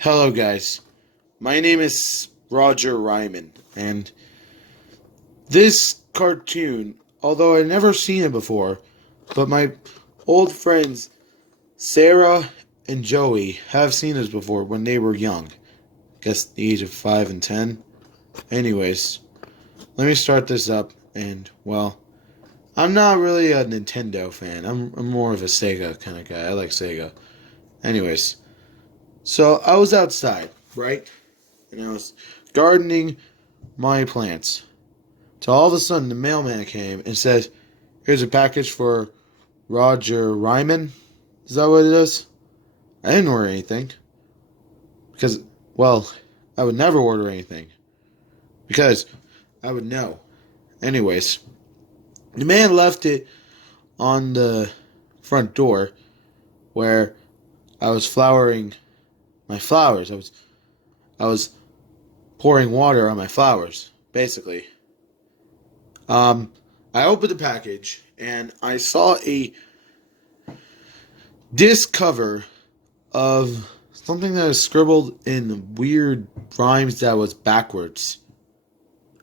Hello, guys. My name is Roger Ryman, and this cartoon, although I've never seen it before, but my old friends Sarah and Joey have seen this before when they were young. I guess the age of 5 and 10. Anyways, let me start this up, and, well, I'm not really a Nintendo fan. I'm more of a Sega kind of guy. I like Sega. Anyways, so I was outside, right? And I was gardening my plants. So all of a sudden, the mailman came and said, "Here's a package for Roger Ryman." Is that what it is? I didn't order anything. Because, well, I would never order anything. Because I would know. Anyways, the man left it on the front door where I was flowering my flowers. I was pouring water on my flowers, basically. I opened the package and I saw a disc cover of something that was scribbled in weird rhymes that was backwards.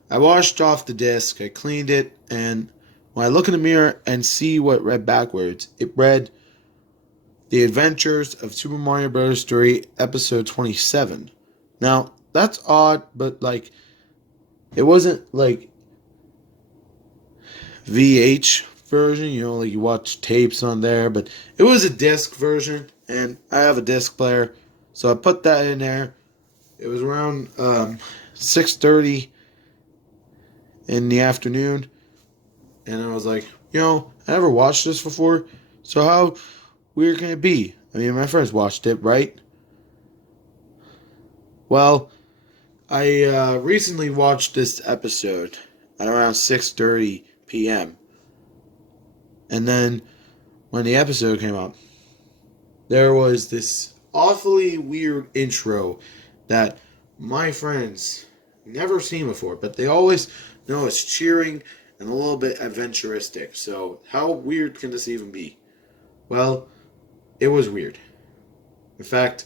I washed off the disc, I cleaned it, and when I look in the mirror and see what read backwards, it read The Adventures of Super Mario Bros. 3 Episode 27. Now, that's odd, but it wasn't VH version, like you watch tapes on there, but it was a disc version, and I have a disc player, so I put that in there. It was around 6:30 in the afternoon, and I was like, I never watched this before, so how weird can it be? I mean, my friends watched it, right? Well, I recently watched this episode at around 6:30 p.m. And then when the episode came up, there was this awfully weird intro that my friends never seen before, but they always know it's cheering and a little bit adventuristic. So how weird can this even be? Well, it was weird. In fact,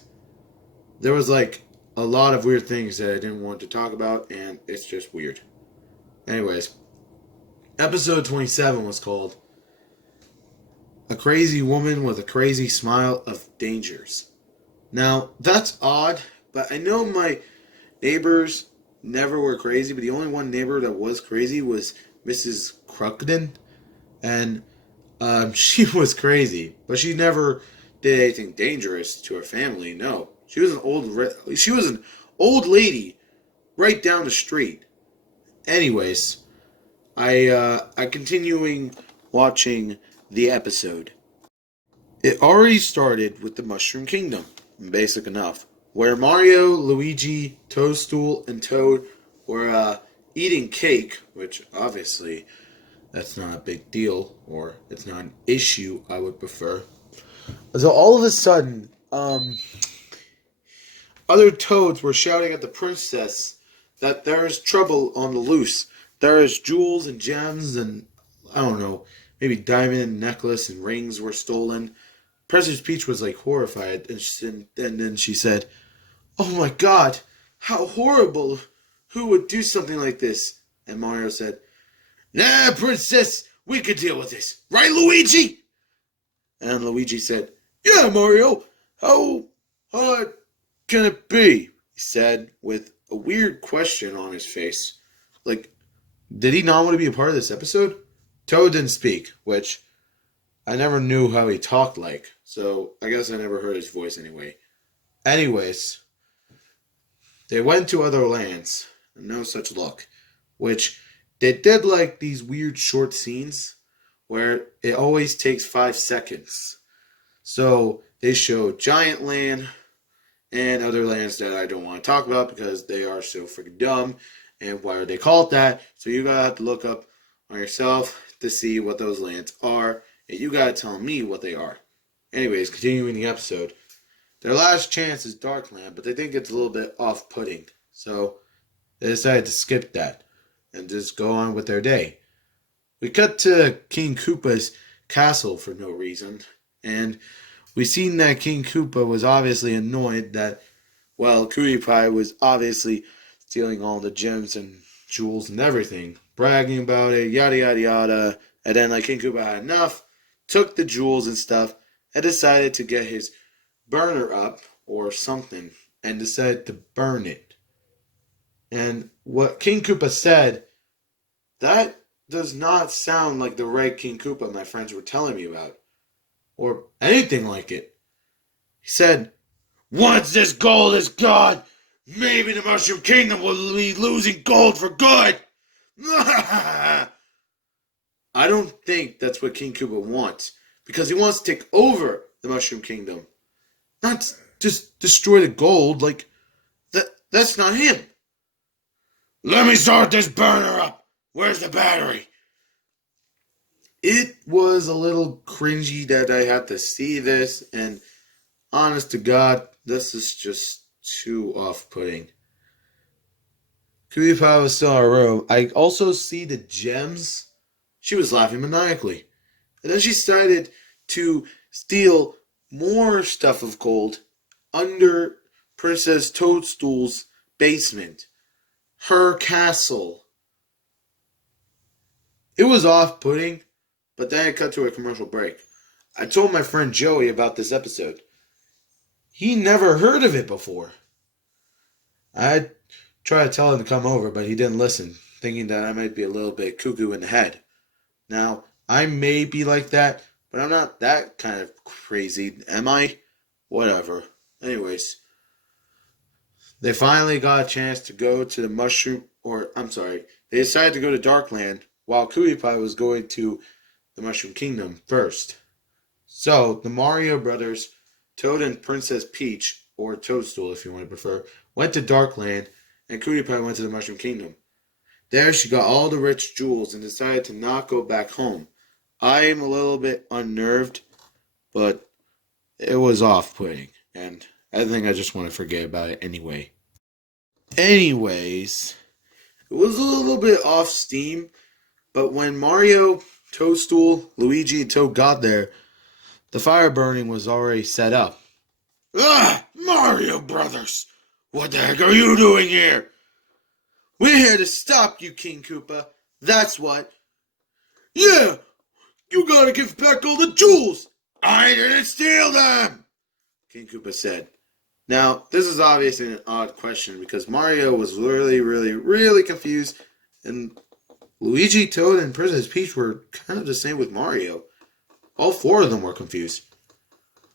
there was a lot of weird things that I didn't want to talk about, and it's just weird. Anyways, episode 27 was called A Crazy Woman with a Crazy Smile of Dangers. Now, that's odd, but I know my neighbors never were crazy, but the only one neighbor that was crazy was Mrs. Cruckden, and she was crazy, but she never did anything dangerous to her family. No, she was an old lady right down the street. Anyways, I continuing watching the episode. It already started with the Mushroom Kingdom, basic enough, where Mario, Luigi, Toadstool, and Toad were eating cake, which obviously that's not a big deal, or it's not an issue, I would prefer. So all of a sudden, other toads were shouting at the princess that there is trouble on the loose. There is jewels and gems and, I don't know, maybe diamond necklace and rings were stolen. Princess Peach was horrified, and then she said, "Oh my God, how horrible! Who would do something like this?" And Mario said, "Nah, Princess, we can deal with this. Right, Luigi?" And Luigi said, "Yeah, Mario, how hard can it be?" He said with a weird question on his face. Did he not want to be a part of this episode? Toad didn't speak, which I never knew how he talked like, so I guess I never heard his voice anyway. Anyways, they went to other lands, and no such luck, which they did these weird short scenes where it always takes 5 seconds. So they show Giant Land and other lands that I don't want to talk about because they are so freaking dumb. And why are they called that? So you gotta have to look up on yourself to see what those lands are. And you gotta tell me what they are. Anyways, continuing the episode. Their last chance is Darkland, but they think it's a little bit off-putting. So they decided to skip that and just go on with their day. We cut to King Koopa's castle for no reason. And we seen that King Koopa was obviously annoyed that Well, Cutie Pie was obviously stealing all the gems and jewels and everything, bragging about it, yada yada yada. And then, like, King Koopa had enough, took the jewels and stuff, and decided to get his burner up or something, and decided to burn it. And what King Koopa said, that does not sound like the right King Koopa my friends were telling me about, or anything like it. He said, "Once this gold is gone, maybe the Mushroom Kingdom will be losing gold for good." I don't think that's what King Koopa wants, because he wants to take over the Mushroom Kingdom, not just destroy the gold. Like, that's not him. "Let me start this burner up. Where's the battery?" It was a little cringy that I had to see this, and honest to God, this is just too off-putting. Cutie Pie was still in our room. I also see the gems. She was laughing maniacally. And then she started to steal more stuff of gold under Princess Toadstool's basement. Her castle. It was off-putting, but then it cut to a commercial break. I told my friend Joey about this episode. He never heard of it before. I tried to tell him to come over, but he didn't listen, thinking that I might be a little bit cuckoo in the head. Now, I may be like that, but I'm not that kind of crazy, am I? Whatever. Anyways, they finally got a chance to go to the they decided to go to Darkland while Cutie Pie was going to the Mushroom Kingdom first. So, the Mario Brothers, Toad and Princess Peach, or Toadstool if you want to prefer, went to Darkland, and Cutie Pie went to the Mushroom Kingdom. There she got all the rich jewels and decided to not go back home. I am a little bit unnerved, but it was off-putting, and I think I just want to forget about it anyway. Anyways, it was a little bit off steam, but when Mario, Toadstool, Luigi, and Toad got there, the fire burning was already set up. "Ah, Mario Brothers! What the heck are you doing here?" "We're here to stop you, King Koopa. That's what." "Yeah, you gotta give back all the jewels." "I didn't steal them," King Koopa said. Now, this is obviously an odd question because Mario was really, really, really confused, and Luigi, Toad, and Princess Peach were kind of the same with Mario. All four of them were confused.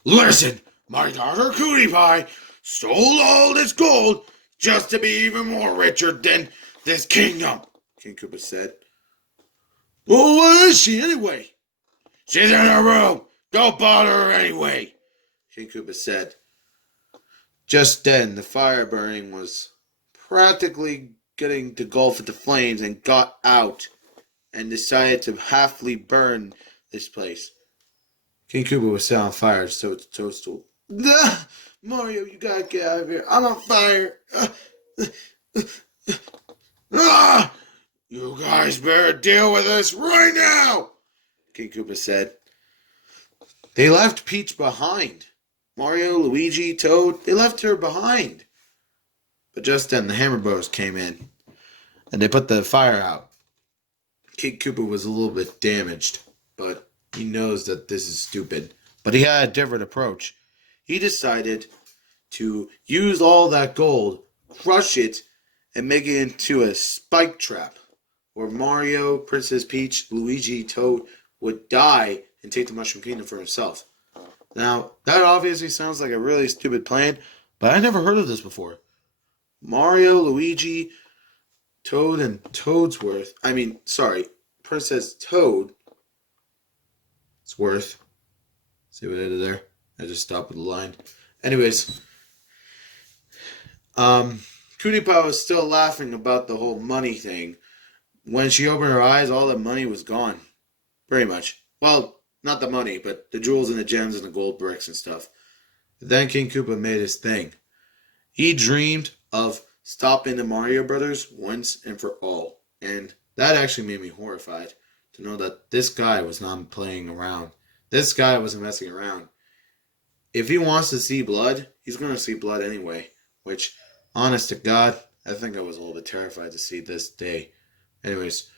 "Listen, my daughter Cutie Pie stole all this gold just to be even more richer than this kingdom," King Koopa said. "Well, where is she anyway?" "She's in her room. Don't bother her anyway," King Koopa said. Just then, the fire burning was practically getting engulfed with the flames and got out and decided to halfly burn this place. King Koopa was set on fire, so it's Toadstool. "Mario, you gotta get out of here. I'm on fire." "You guys better deal with this right now," King Koopa said. They left Peach behind. Mario, Luigi, Toad, they left her behind. But just then, the Hammer Bros came in, and they put the fire out. King Koopa was a little bit damaged, but he knows that this is stupid. But he had a different approach. He decided to use all that gold, crush it, and make it into a spike trap, where Mario, Princess Peach, Luigi, Toad would die and take the Mushroom Kingdom for himself. Now, that obviously sounds like a really stupid plan, but I never heard of this before. Mario, Luigi, Toad, and Princess Toad. It's worth. See what I did there? I just stopped with the line. Anyways, Cutie Pie was still laughing about the whole money thing. When she opened her eyes, all the money was gone. Pretty much. Well, not the money, but the jewels and the gems and the gold bricks and stuff. Then King Koopa made his thing. He dreamed of stopping the Mario Brothers once and for all. And that actually made me horrified to know that this guy was not playing around. This guy wasn't messing around. If he wants to see blood, he's going to see blood anyway. which, honest to God, I think I was a little bit terrified to see this day. Anyways,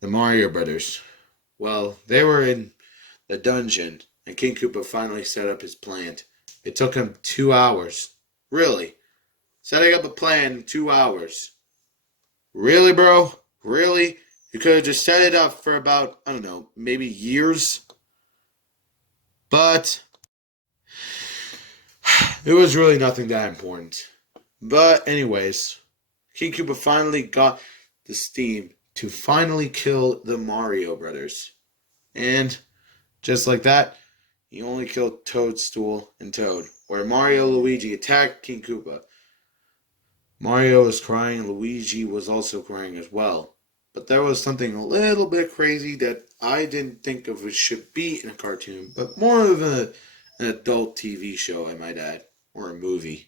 the Mario Brothers. Well, they were in the dungeon, and King Koopa finally set up his plan. It took him 2 hours. Really? Setting up a plan in 2 hours. Really, bro? Really? You could have just set it up for about, I don't know, maybe years? But it was really nothing that important. But anyways, King Koopa finally got the steam to finally kill the Mario Brothers. And just like that, he only killed Toadstool and Toad. Where Mario and Luigi attacked King Koopa. Mario was crying, Luigi was also crying as well. But there was something a little bit crazy that I didn't think of it should be in a cartoon, but more of an adult TV show, I might add, or a movie,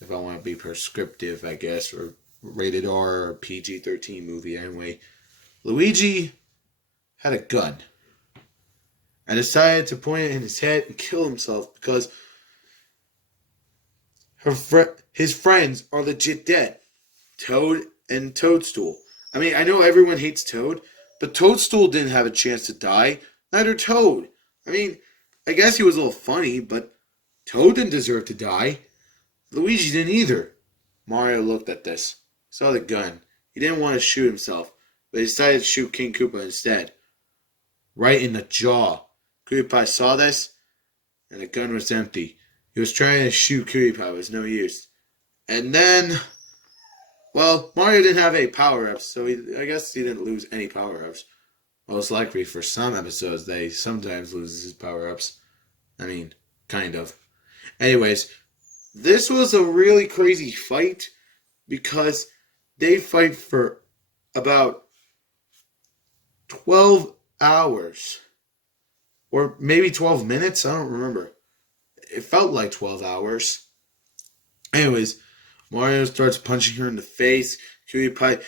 if I want to be prescriptive, I guess, or rated R or PG-13 movie anyway. Luigi had a gun and decided to point it in his head and kill himself because his friends are legit dead. Toad and Toadstool. I mean, I know everyone hates Toad, but Toadstool didn't have a chance to die. Neither Toad. I mean, I guess he was a little funny, but Toad didn't deserve to die. Luigi didn't either. Mario looked at this, saw the gun. He didn't want to shoot himself, but he decided to shoot King Koopa instead. Right in the jaw. Creepypasta saw this, and the gun was empty. He was trying to shoot Creepypasta, but it was no use. And then, well, Mario didn't have any power-ups, so I guess he didn't lose any power-ups. Most likely for some episodes, they sometimes loses his power-ups. I mean, kind of. Anyways, this was a really crazy fight because they fight for about 12 hours. Or maybe 12 minutes? I don't remember. It felt like 12 hours. Anyways, Mario starts punching her in the face. Cutie Pie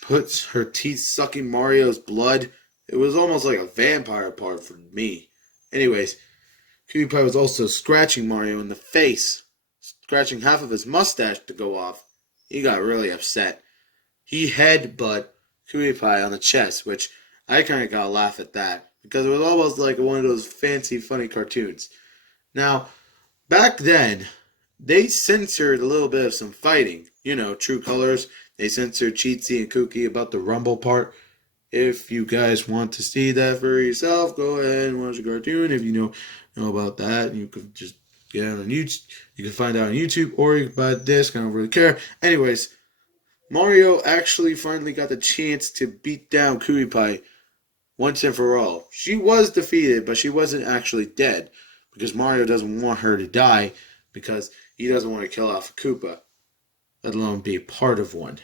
puts her teeth sucking Mario's blood. It was almost like a vampire part for me. Anyways, Cutie Pie was also scratching Mario in the face. Scratching half of his mustache to go off. He got really upset. He headbutt Cutie Pie on the chest, which I kind of got to laugh at that. Because it was almost like one of those fancy, funny cartoons. Now, back then, they censored a little bit of some fighting. You know, True Colors. They censored Cheatsy and Kooky about the Rumble part. If you guys want to see that for yourself, go ahead and watch the cartoon. If you know about that, you could just get it on YouTube. You can find it on YouTube, or you can buy a disc. I don't really care. Anyways, Mario actually finally got the chance to beat down Kooky Pie once and for all. She was defeated, but she wasn't actually dead. Because Mario doesn't want her to die. Because he doesn't want to kill off a Koopa. Let alone be a part of one.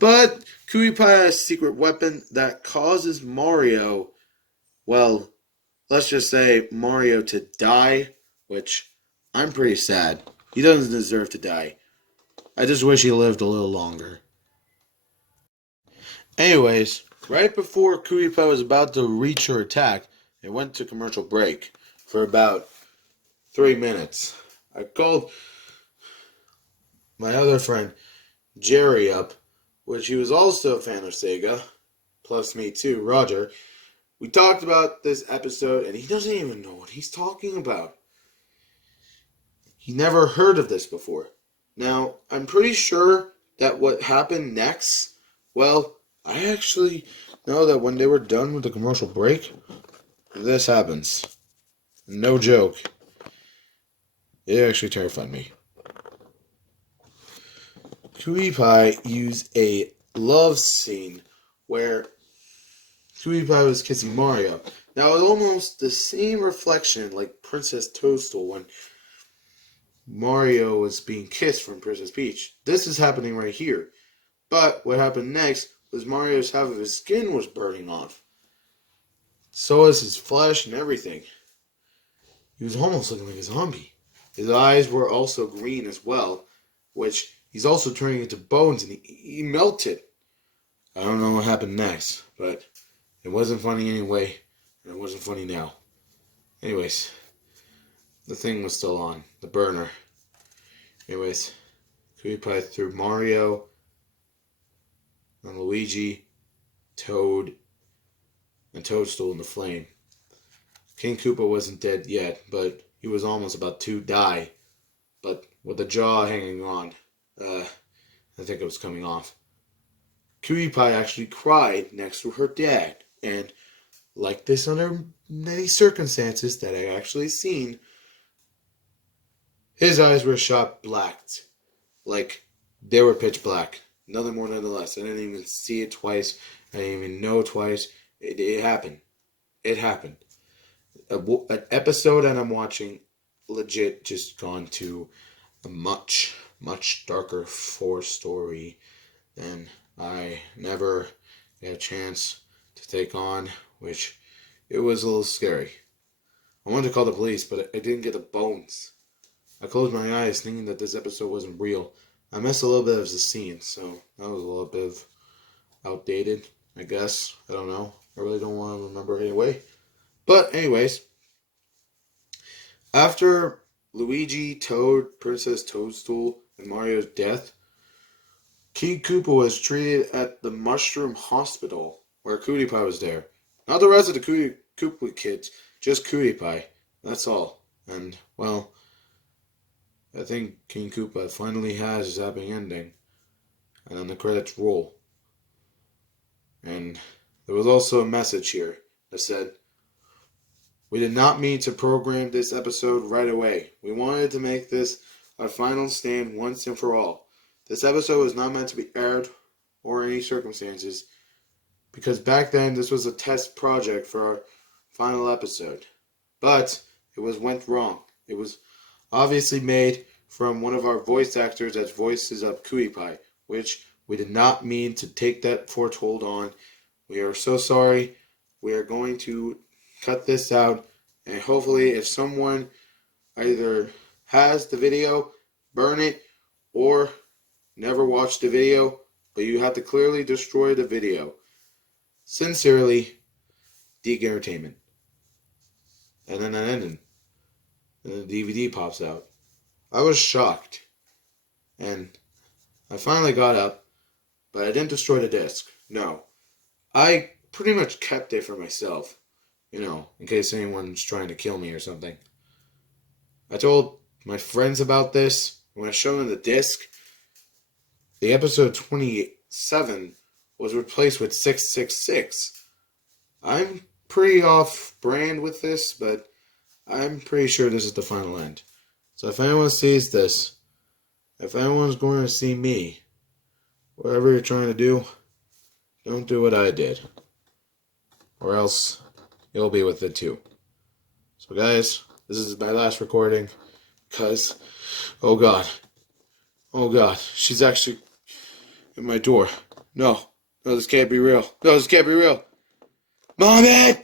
But Kooky Pie has a secret weapon that causes Mario, well, let's just say Mario to die. Which, I'm pretty sad. He doesn't deserve to die. I just wish he lived a little longer. Anyways, right before Kooky Pie was about to reach her attack, it went to commercial break for about 3 minutes. I called my other friend Jerry up, which he was also a fan of Sega, plus me too, Roger. We talked about this episode, and he doesn't even know what he's talking about. He never heard of this before. Now, I'm pretty sure that what happened next, well, I actually know that when they were done with the commercial break, this happens. No joke. It actually terrified me. Kooky Pie used a love scene where Kooky Pie was kissing Mario. Now, it was almost the same reflection like Princess Toadstool when Mario was being kissed from Princess Peach. This is happening right here. But what happened next was Mario's half of his skin was burning off. So was his flesh and everything. He was almost looking like a zombie. His eyes were also green as well, which he's also turning into bones, and he melted. I don't know what happened next, but it wasn't funny anyway, and it wasn't funny now. Anyways, the thing was still on, the burner. Anyways, PewDiePie threw Mario and Luigi, Toad, and Toadstool in the flame. King Koopa wasn't dead yet, but he was almost about to die. But with the jaw hanging on, I think it was coming off. PewDiePie actually cried next to her dad, and like this under many circumstances that I actually seen, his eyes were shot blacked. Like, they were pitch black. Nothing more, nothing less. I didn't even see it twice. I didn't even know twice. It happened. It happened. An episode that I'm watching legit just gone to a much, much darker story than I never had a chance to take on, which it was a little scary. I wanted to call the police, but I didn't get the bones. I closed my eyes thinking that this episode wasn't real. I missed a little bit of the scene, so that was a little bit of outdated, I guess. I don't know. I really don't want to remember anyway. But anyways, after Luigi, Toad, Princess Toadstool, and Mario's death, King Koopa was treated at the Mushroom Hospital, where PewDiePie was there. Not the rest of the Koopa kids, just PewDiePie. That's all. And, well, I think King Koopa finally has his happy ending. And then the credits roll. And there was also a message here that said, "We did not mean to program this episode right away. We wanted to make this our final stand once and for all. This episode was not meant to be aired or any circumstances, because back then this was a test project for our final episode. But it went wrong. It was obviously made from one of our voice actors that voices up PewDiePie, which we did not mean to take that foretold on. We are so sorry. We are going to cut this out, and hopefully if someone either has the video, burn it, or never watch the video, but you have to clearly destroy the video. Sincerely, Deke Entertainment." And then that ended. And the DVD pops out. I was shocked. And I finally got up, but I didn't destroy the disc. No. I pretty much kept it for myself. In case anyone's trying to kill me or something. I told my friends about this. When I showed them the disc, the episode 27 was replaced with 666. I'm pretty off brand with this, but I'm pretty sure this is the final end. So if anyone sees this, if anyone's going to see me, whatever you're trying to do, don't do what I did. Or else you'll be with it too. So guys, this is my last recording because, oh god, she's actually at my door. No, this can't be real. No, this can't be real. Mommy!